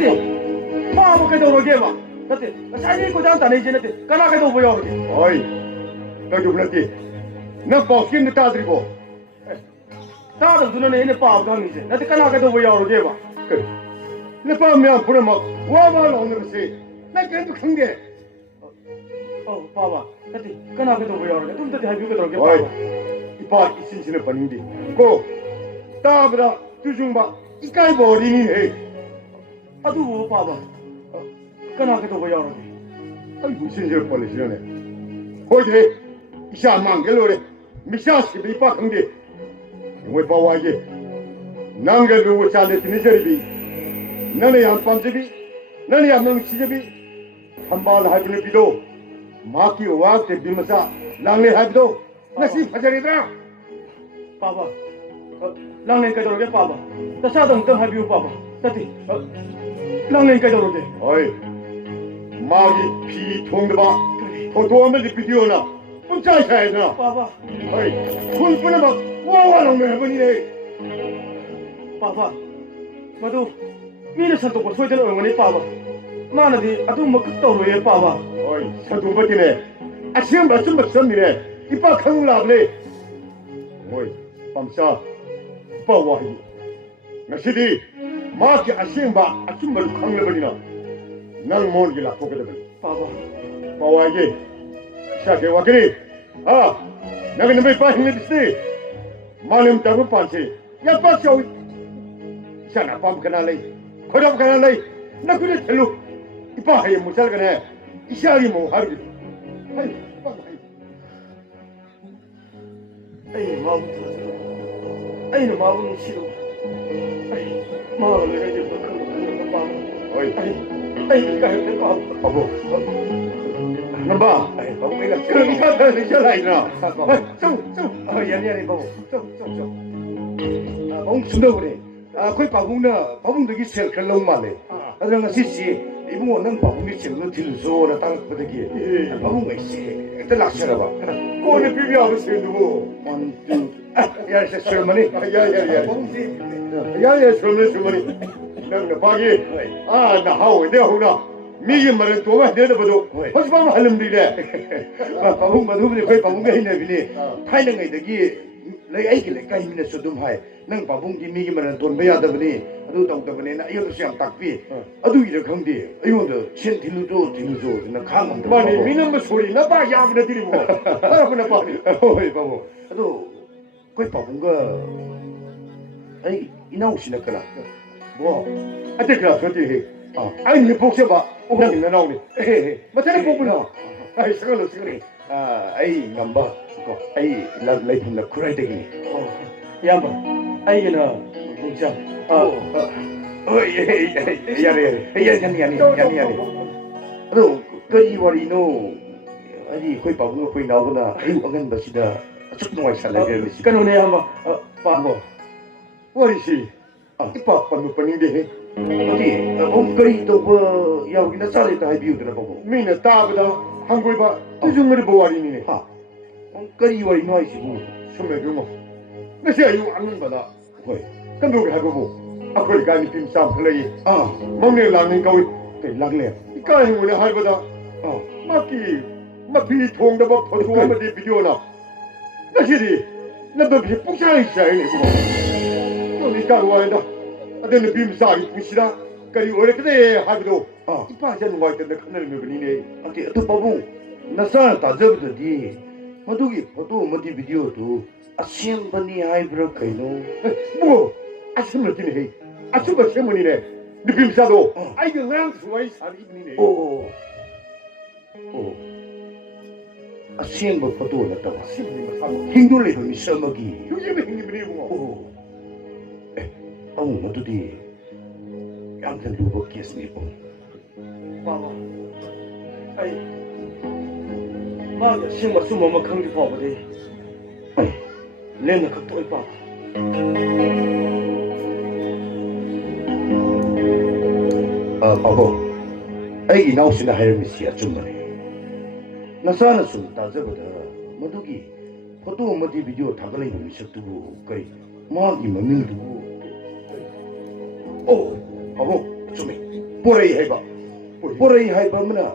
때 마음 그대로 개봐. 그때 사실 고장 다니지는데 까나게도 보여. 어이, 너도 그랬지. 너 벗긴 따드리고. 다들 눈에 있는 마음 강이지. 나한테 까나게도 보여 개봐. 그래. 내 밤이야 보내 막 와만 오는 것이 나 그래도 큰 게. 봐봐. 그때 까나게도 보여. 좀 더 해보게 어이, 들어게. 이봐 이 신신의 번인데. 고 따보다 두중바 이까이 버리니 해. 아두 봐봐. 까나게도 보여. 아이고 신신의 번이시네. 호이데 이샤 망gel로래. 미샤시 비파 큰게. 왜 봐와게. 난게 누구 잘내 드니저리비. 너네 양 밤집이 너네 양 명시집이 한발 하기는 비도 마키 와게 비마사 랑레 하기도 나시 파자리다 봐봐. 랑랭 그대로 봐봐. 나 사동 좀 해비우 봐봐. 그때 랑랭 그대로 개. 어이 마기 피 통드바 도도하면 비디오나 뿜짜이샤이나 봐봐. 어이 손분에 막 와와롱을 해보니네 봐봐. 나도 미래 산도고 소리를 응원해 봐봐. 마나디 아주 뭐 끝도로 해 봐봐. 어이 사도버티네 아시험 맞춤 맞춤이네 이빠 강라블레 어이 밤사 이빠 와이 나시디 마기 아시험바 아춤 맞춤 강라블이나 난 모르기라 보게되면 봐봐. 와와이게 시작해 와그리 아 내가 너무 이빠 힘내듯이 말름 따고 빠지 야빠 쇼 샤나 밤 가나레 거랍 가나레 나 그래 텔로 이빠 하이 무살 가네 이샤리 뭐 하루 하이 에이 마음 들어. 에이 마음 싫어. 에이 마음을 내게 그 봐봐. 어이 에이 까요 봐봐. 바보 넘바 바보 내가 그러니까 더 늦어라이나 좀 야미야미 바보. 좀. 아 멍춘다 그래. 아 거기 바보나 바보들이 제일 걸렁 말래. 그러나 시시 이분 는 바보이 제일 들소라 땅 버득이. 바보가 있지. 일단 낚시하라 봐. 꼬리 비벼 보세요 누구 야, 설머니. 야야야 야야 설머니 나 바기 아나 하오 내가 호나 미기 말은 도마 내다 봐도 하지마 할름 되래 바보 바보들이 거의 바보가 있네 비니. 타이는 거 되기 lấy ấy cái lấy cái mình sử dụng hay nâng bảo vùng gì mình mà tuần bây giờ đó này tôi tổng tập này nãy tôi xem đặc biệt tôi 이제 không đi ấy mà được xin thì lưu nó khang không được 아니 미는 뭐 소리 나 봐 야부려 드리고 하나 봐 ôi 바보 tôi 거의 바본가 ấy 이나오 씨네 거라 뭐 어때 그래 그때 아니 니 복세 봐 오늘 나 나오니 맞잖아 보구나 아이 시간을 à ấy ngầm bờ ấy là lấy thằng là khuấy đấy yam ấy cái nào cũng sao ơi ya rồi cái gì vậy nó ấy khuấy bảo nó khuấy nào cũng là ấy ông anh bảo gì đó chút ngoài sản lại cái gì cái này yam bà 뭐 어리시 이빠 빠는 뻔인데 어디 ông cái đó 여기는 살이 다 비우더라 보고 미는 따보다 한국에 봐 투중물이 보아리니 하 cái vậy nói gì bu 처음에 그뭐 몇시야 이거 안는 거다 왜 근데 하고 아코리 가니 팀쌈 플레이 à 먹는 라는 거위 cái lăng lẹ 이까이 뭐냐 할거다 막비 통다 봐 포도하면 돼 비디오나 나시리 나도 비 북상이 있어요 이거 너니까 와야다 아들은 빔사기 부시라 그리 오래 그래 하기도 이빠전 와 있던데 큰일 먹으니네 어디 또 바보 나사 다 잡더디 뭐도기 포도 뭐디 비디오도 아시엠 바니 하이브로 카이노 뭐 아침을 뛰네 아침을 세문이네 느낌사도 아이고 그냥 수와이 사리이네 오 아시엠 뭐 포도 났다 봐 심리가 사고 행돌레도 미셔먹이 요즘에 행님이고 오 뭐도디 양산 루버 키스니 본 봐봐 아이 마야 심마 숨어만 강기 봐보디 아이 내는 그또 이봐 바보 애기 나오시나 하이미시야 좀만해 나사는 숨 따져보다 뭐두기 포도 뭐디 비디오 다글레이 미셔두고 거의 마기 뭐민두고 오 바보 좀해 Puri hai ba. Puri hai ba mana.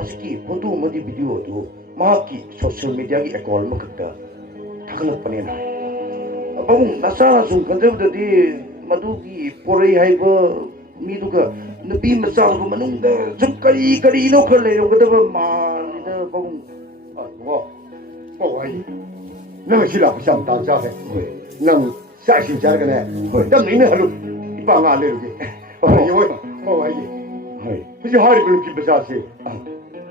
Aski foto madi video tu maki social media ki account makta. Thakal panen hai. Abang nasa sung kanjab dadi madu ki Puri hai ba mi tu ka nabi masal ko manung da sub kari no khal le ro ka ba ma ni da bang Wo ai. Nang sila pa sam ta sa he. Nang sa sin cha ka ne. Dam ni ne halu. Ipa nga le ru ki. Wo ai. hai Ji hari ko ki ba se.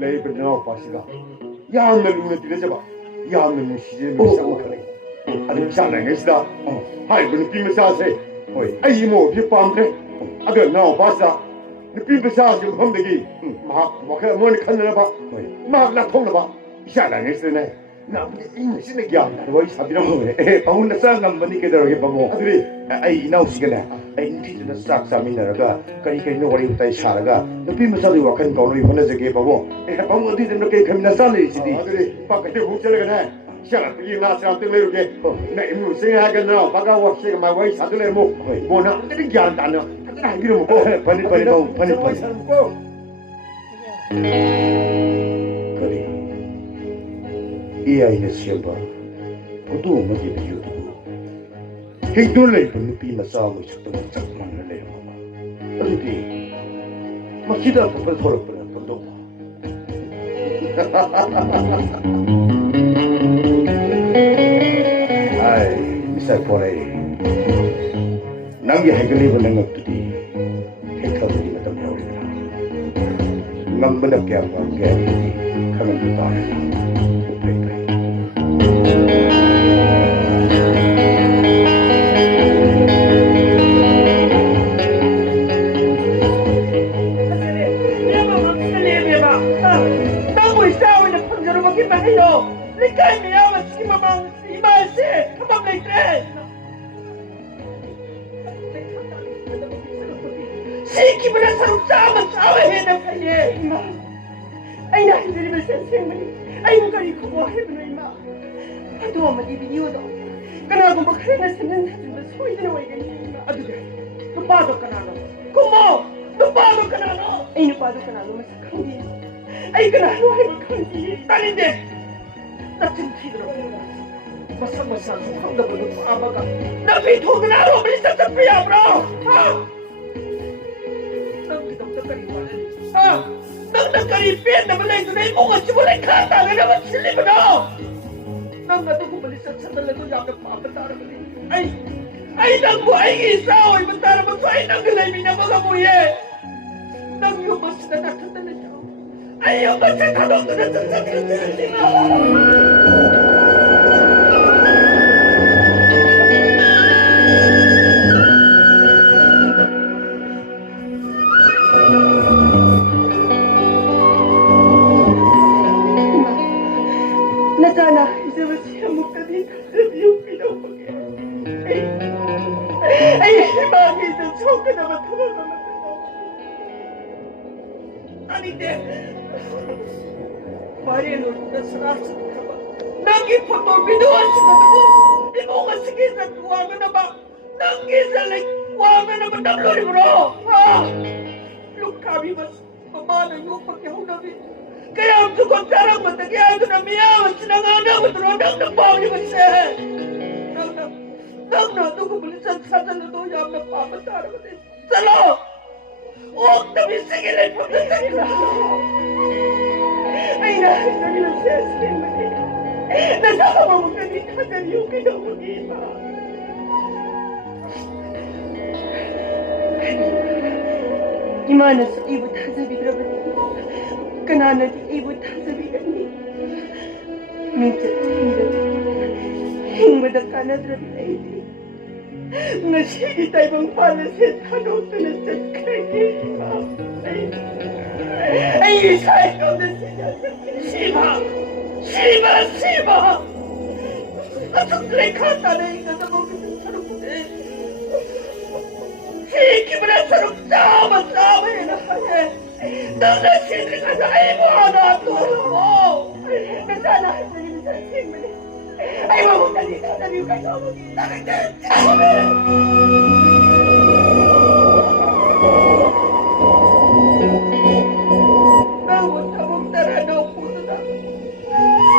Le ba na pa si ga. Ya na lu ne ti le sa ba. Ya na ni si je ni sa ma ka le. Ani sa na nge sta. Hari ko ki ma sa se. Ai mo bi pam le. Aga na ba sa. Ni pi ba sa ju khom de gi. Ma wa ka mo ni khan na ba. Ma la thong na ba. Sa na nge se ne. Na in si ne gya na ba sa bi na mo. Pahun nasa ngambani ke daro ke pamo Adri. ai inau sigana ai inti na sak samina raga kari no wari utai saraga nabi masali wakan kaunoi hona jage pamo pamo adi den ke khamina sali sidi Adri. Pa ka te hu chale ga ne. Sa na ti na sa te le ru ke. Na imu se ha ga na ba ga wa se ma wai sa te le mo. Mo na ti gya ta na. Ta bi mo ko. pani kari ai na siamba podo ma di biyo tu hei le pani pi masa mo chakta chak man le mama adi masida ko pa thora pa podo ai misai pore nangi hegali ba nangak tu di hei thau di matam yauri na ngambana kya ba kya di khanan tu ba Imanas ibu tazabi drabani kanana ibu tazabi dani minta tira hingga da kana drabi aidi ngasi tay bang pala se thano tuna sakkai ay sai ko da Shiva asak lekha nahi kada mo gimana sarap sama na kaya nang nasindri ka sa ibuana at mo nasana ka sa iyo sa simili ay mamutalita na niyo kayo magkita 나무 타고 따라 너 보다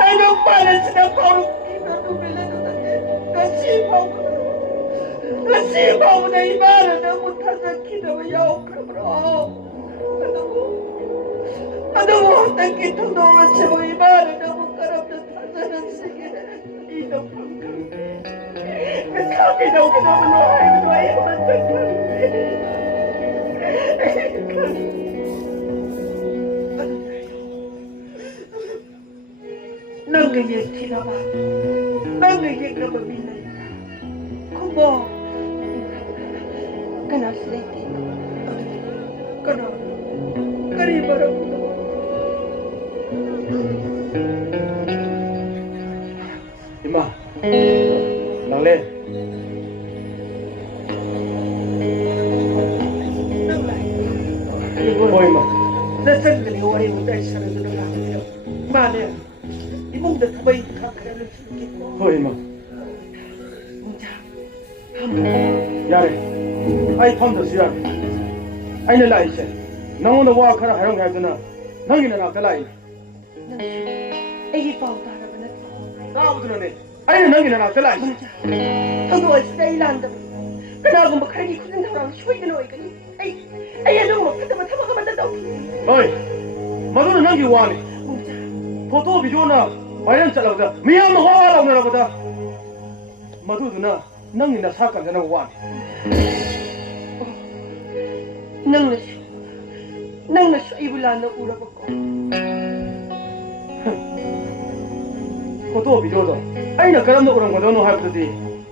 나도 빨아치다 바로 기도도 빌려줬는데 나 씨바보다 이 말을 나 못하자 기도가 야옥으로 나도 어떤 기도도 채워 이 말을 너무 까랍다 타자는 시기에 이도 방금 그 카피도 너무 놓아요 놓아요만 생각해 nâng cái gì thì nó bảo nâng cái gì nó bởi vì này không bỏ cái nào sẽ đi cái nào cái gì mà đâu Ima, nang lên. nâng lại Thôi mà. nó chân cái điều này một tay sao nó làm được mà nè 이 몸도 다 보이 카카라를 죽겠고 Thôi mà. 자 한번 Yare. Ai phong được gì? Anh là lại chứ. Nang nó qua khara harong hai tuna. Nang ina na kalai. 애기 ပေါ다 하면 Na bu ne? Ai nang ina na kalai. 저도 스테일란드 그나고 뭐 카기 굳은 사람 쇼이는 오이거니 에이 너무 그때만 타마가 만든다 Oi. Madu nang ki wa ni. 자 Photo video na viral chalaw da. Miya ma wa law na ba da. Madu na nang ina sa kan na wa ni. nâng là 쇼이블라는 울어봤고 Photo video da. Ai na karam na urang ba no ha pudi.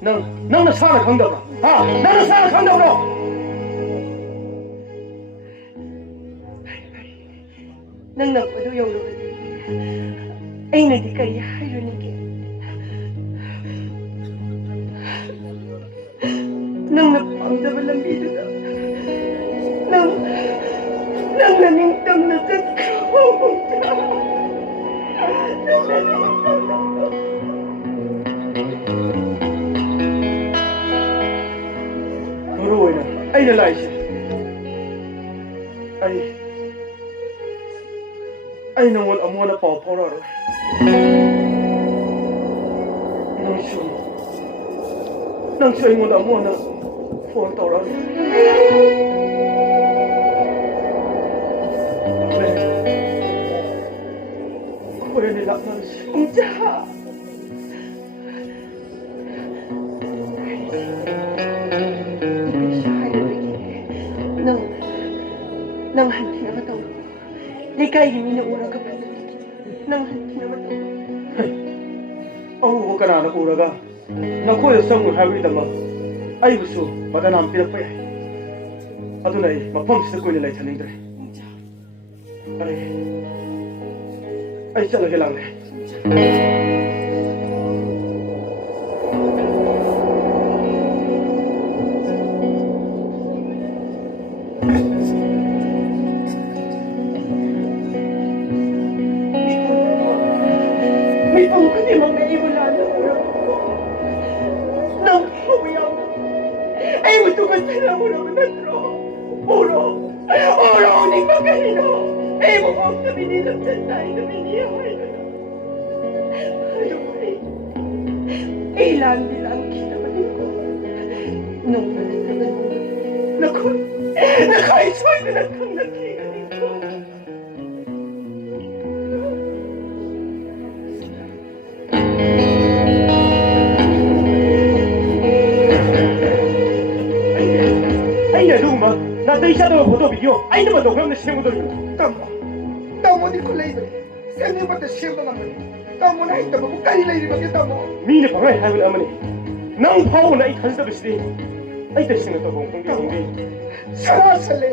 Nang na sa na khang da ba. Ha, nang na sa na khang da ba. nâng 나쁘도 영로가 ain't the guy 하이로니게 nâng 방법을 남기주다 nâng 닝땅 나 Rồi nè, ai là lại chứ? Ai nó muốn ông muốn nó bỏ phô rồi. Nang chơi muốn ông muốn nó phô tàu rồi. Kore ni lak man si. 자 nâng hành thì nó tao đi cây thì mình uống cái phần nâng hành thì nó tao Ông có cái nào nó uống ra? Nó có được sống một hai mươi mà. Ai cũng số, mà ta làm việc phải. À tụi này mà phong sẽ quên lại thành những cái. Ai chắc là cái lăng này. May pangkati mga iwala na ulo ko. Nang hawiyaw na. Ay, matugas na ulo ko na tro. Ulo. Ulo, ni magahino. Ay, mabog na binilang tatay na biniyahay na. Ayaw ay. Ilan bilang kinabalin ko. Nung natatagal mo. Naku, nakaisway na nakang nakigaling ko. Anh là đúng mà, là đây sao đâu có đồ video, anh mà đồ không được xem có đồ. Tamo di ko label. Saan yung bata siya mga mali? Tamo na ito, magkakali label ba kita mo? Mine pa ngay havel amani. Nang phao na ikhan sa bisdi. Ay ta singa to bong bong bong. Sarasali!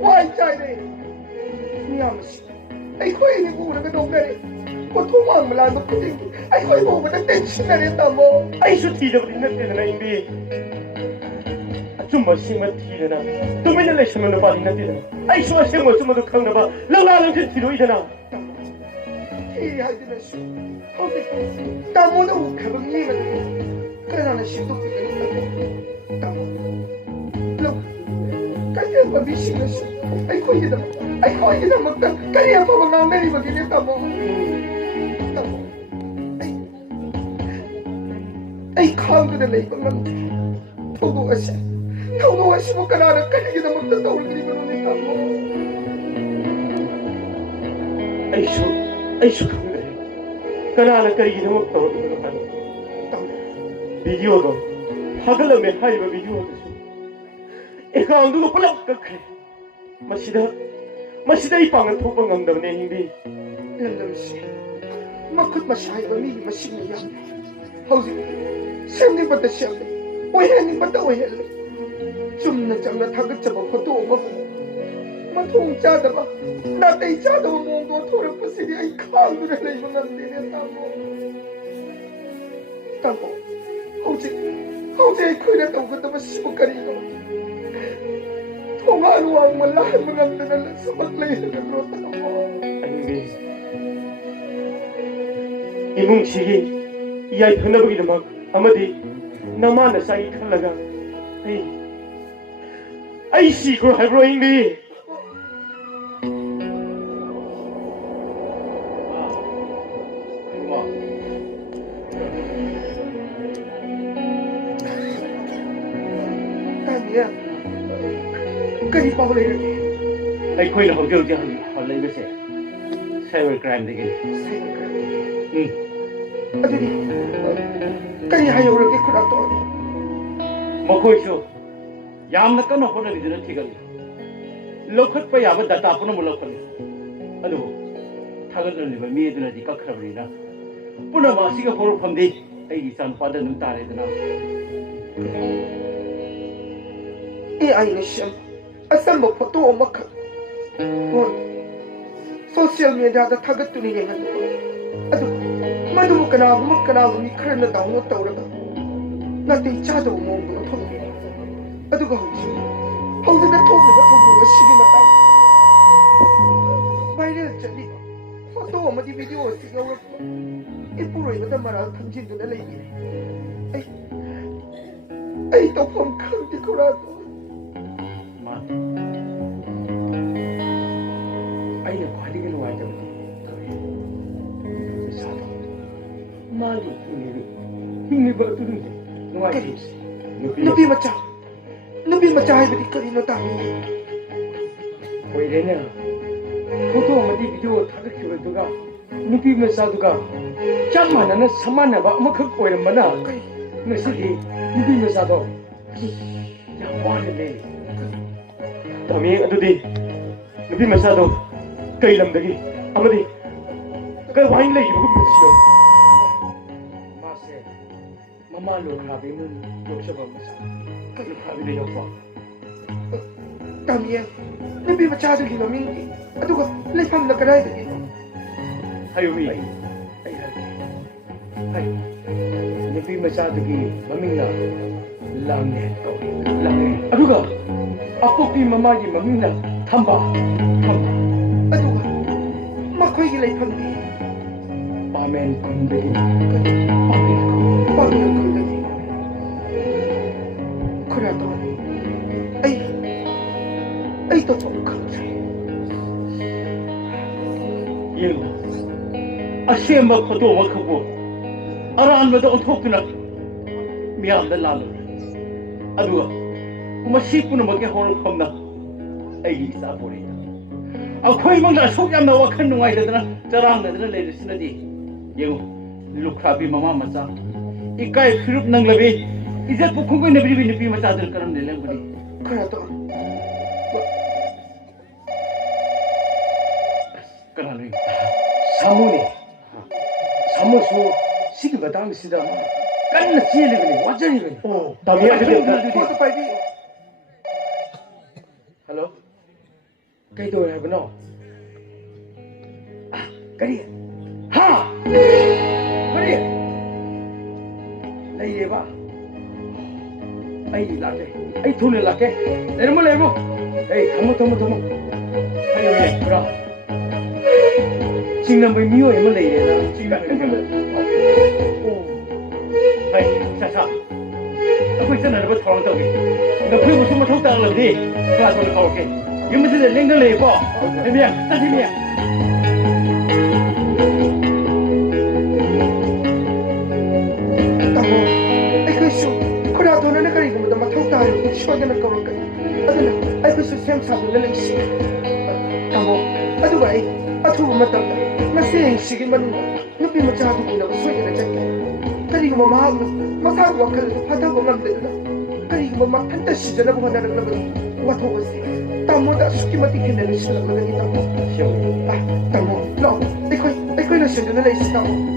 Why tayo Niyams. Ay ko ini ko na gadong na rin. Kung tumang maladok ko din. Ay ko imo ba na-tension na rin tamo? Ay so ti da din na tin na imbi. At summa sima ti na. Tumay na lai sima na pa din na tin. Ay so sima sima do khang na ba. Lang lang tin ti do ida na. Ihay din na siya. Tamo na huwag ka bang liman. Kaya na siya ito. Tamo. Look. Kaya ba 미시겠어. 아이고 이놈 먹다 까리야 봐봐 나내리 먹이네 따모. 아이 강도를 내고 난偷渡我不跟那跟着他们的道理里面的따모. 아이쇼 강대. 그나나 까리기는 먹다 오는 거 비디오도 하글럼에 하이바 비디오도 에카운트도 뿔럭 그래 마시다 이 방은 토방 감다네 힘이 렐름씨 마컷 마시하이바 미기 마시니야 하우지 샘님부터 시작해 오해님부터 오해를 좀는 장난 다그쳐봐 것도 오고 마통 짜다봐 나때 짜다 오고 토를 부시리 아이 강도를 내면 안 되네 따모 하우지 그래도 그것도 시부까리고 통화로 왕만 라면 안 되는 수박레이를 놓다고 이뭉치기 이 아이 편하보기도 막 아마디 나만의 사이 칼라가 아이씨 그걸 할부로 인디 아니야 그리 빠울래 ꯑꯩꯈꯣꯏꯅ ꯍꯧꯖꯤꯛ ꯍꯣꯠꯅꯔꯤꯕꯁꯦ cyber ꯀ꯭ꯔꯥꯏꯝꯗꯒꯤ ꯑꯗꯨꯗꯤ ꯀꯔꯤ ꯍꯥꯏꯍꯧꯔꯒꯦ ꯈꯨꯔꯥꯛꯇꯣ ꯃꯈꯣꯏꯁꯨ ꯌꯥꯝꯅ ꯀꯟꯅ ꯍꯣꯠꯅꯔꯤꯗꯨꯅ ꯊꯤꯒꯠꯂꯤ ꯂꯧꯈꯠꯄ ꯌꯥꯕ data ꯄꯨꯝꯅꯃꯛ ꯂꯧꯈꯠꯂꯤ ꯑꯗꯨꯕꯨ ꯊꯥꯒꯠꯂꯤꯕ ꯃꯤ ꯑꯗꯨꯅꯗꯤ ꯀꯛꯈ꯭ꯔꯕꯅꯤꯅ ꯄꯨꯝꯅꯃꯛ ꯑꯁꯤꯒ ꯍꯧꯔꯛꯐꯝꯗꯤ ꯑꯩꯒꯤ ꯏꯆꯥꯅꯨꯄꯥꯗ ꯑꯗꯨꯝ ꯇꯥꯔꯦꯗꯅ AI는 시험 아싸뭐 포토 엄마카 소셜 미디어다 타겟들이 얘기하는 거 아주 마도 먹거나 미 그런 다운로드 떠오르다 나한테 이 차도 먹는 거 터져 아주가 홍수가 통수가 시기만 따 바이럴 저리 포토 엄마디 비디오 찍어 일부러 이거다 말아 당신도 내 얘기네 에이 또 폼 큰데 그러고 ꯑꯩꯅ ꯈ꯭ꯋꯥꯏꯗꯒꯤ ꯅꯨꯡꯉꯥꯏꯇꯕꯗꯤ ꯏꯁꯥꯗꯣ ꯃꯥꯒꯤ ꯍꯤꯡꯂꯤꯕ ꯑꯗꯨꯅꯤ ꯅꯨꯡꯉꯥꯏꯇꯦ 누비 맞자 하이버디 거리노 따미 보이래냐 포토 어머니 비디오 타격해두가 누비 머자두가 짬만하는 사만나바 아무컷 보이란마나 너시디 누비 머자도 야 와르네 다음에 어두디 누비 머자도 कई लम्बगी अमदी कई वाइन ले युग पुछियो मासे ममा लोग खाबे मुन लोग सब मसा कई खाबे ले योपा तामिया नबी बच्चा जो की मम्मी अदुगा ले फम न कराए दे हायो मी हाय नबी मचा दुगी मम्मी ना लांगे तो लांगे अदुगा अपोकी ममा की मम्मी ना थंबा अदुगा मखोई ले फंदी पामेन कुंदगी पामेन कुंदगी कुरातो आई तो खंसे ये असेंब खतो वखबो अरानबदा ओथोकना मियामदा लालो अदुगा मसी पुनमके होरफमना अई सापोरे अखोई मंगला सोक यामना वखन नुंगाइदना चरांगदना लेरिसिनदी येगो लुखराबी ममा मचा इकाय फिरुप नंगलबे इज्जत पुखुंगो नबी नबी मचा दर करम ने लेंगबनी कुरातो कनानी सामुने सामुसु सिगी बदाम सिदा कन्न चेलिबनी वाजरिबनी ओ दामिया फोटो पाइबी हेलो कई तो है बनो करिए हाँ करिए नहीं ये बा आई लाके आई थूने लाके लेमो आई थमो आई ये पूरा चिंगम में मियो ये मले ये ना चिंगम ओ आई चा ꯑꯩꯈꯣꯏ ꯆꯠꯅꯅꯕ ꯊꯧꯔꯥꯡ ꯇꯧꯏ ꯅꯈꯣꯏꯕꯨꯁꯨ ꯃꯊꯧ ꯇꯥꯔꯕꯗꯤ ꯀ꯭ꯂꯥꯁ ꯑꯣꯏꯅ ꯀꯧꯔꯛꯀꯦ ꯌꯨꯝꯁꯤꯗ ꯂꯦꯡꯗꯅ ꯂꯩꯌꯦꯀꯣ ꯂꯩꯃꯤꯌꯥ ꯆꯠꯁꯤ ꯃꯤꯌꯥ ꯇꯥꯃꯣ ꯑꯩꯈꯣꯏꯁꯨ ꯈꯨꯔꯥ ꯊꯣꯟꯅ ꯀꯔꯤꯒꯨꯝꯕꯗ ꯃꯊꯧ ꯇꯥꯔꯕꯗꯤ ꯁꯣꯏꯗꯅ ꯀꯧꯔꯛꯀꯅꯤ ꯑꯗꯨꯅ ꯑꯩꯈꯣꯏꯁꯨ ꯁꯦꯝ ꯁꯥꯗꯨꯅ ꯂꯩꯁꯤ ꯇꯥꯃꯣ ꯑꯗꯨꯒ ꯑꯩ ꯑꯊꯨꯕ ꯃꯇꯝꯗ ꯉꯁꯤ ꯍꯌꯦꯡꯁꯤꯒꯤ ꯃꯅꯨꯡꯗ ꯅꯨꯄꯤ ꯃꯆꯥꯗꯨ ꯎꯅꯕ ꯁꯣꯏꯗꯅ ꯆꯠꯀꯦ ꯀꯔꯤꯒꯨꯝꯕ ꯃꯍꯥꯛꯅ ꯃꯁꯥꯒꯤ ꯋꯥꯈꯜ ꯑꯗꯨ ꯐꯥꯊꯕ ꯉꯝꯗꯗꯨꯅ ꯀꯔꯤꯒꯨꯝꯕ ꯃꯊꯟꯇ ꯁꯤꯖꯅꯕ ꯍꯣꯠꯅꯔꯛꯂꯕꯗꯤ ꯋꯥꯊꯣꯛ ꯑꯁꯤ ꯇꯥꯃꯣꯗ ꯑꯁꯨꯛꯀꯤ ꯃꯇꯤꯛ ꯍꯦꯟꯅ ꯂꯣꯏꯁꯤꯜꯂꯛꯂꯒꯅꯤ ꯇꯥꯃꯣ ꯇꯥꯃꯣ ꯂꯥꯛꯑꯣ ꯑꯩꯈꯣꯏ ꯂꯣꯏꯁꯤꯟꯗꯨꯅ ꯂꯩꯁꯤ ꯇꯥꯃꯣ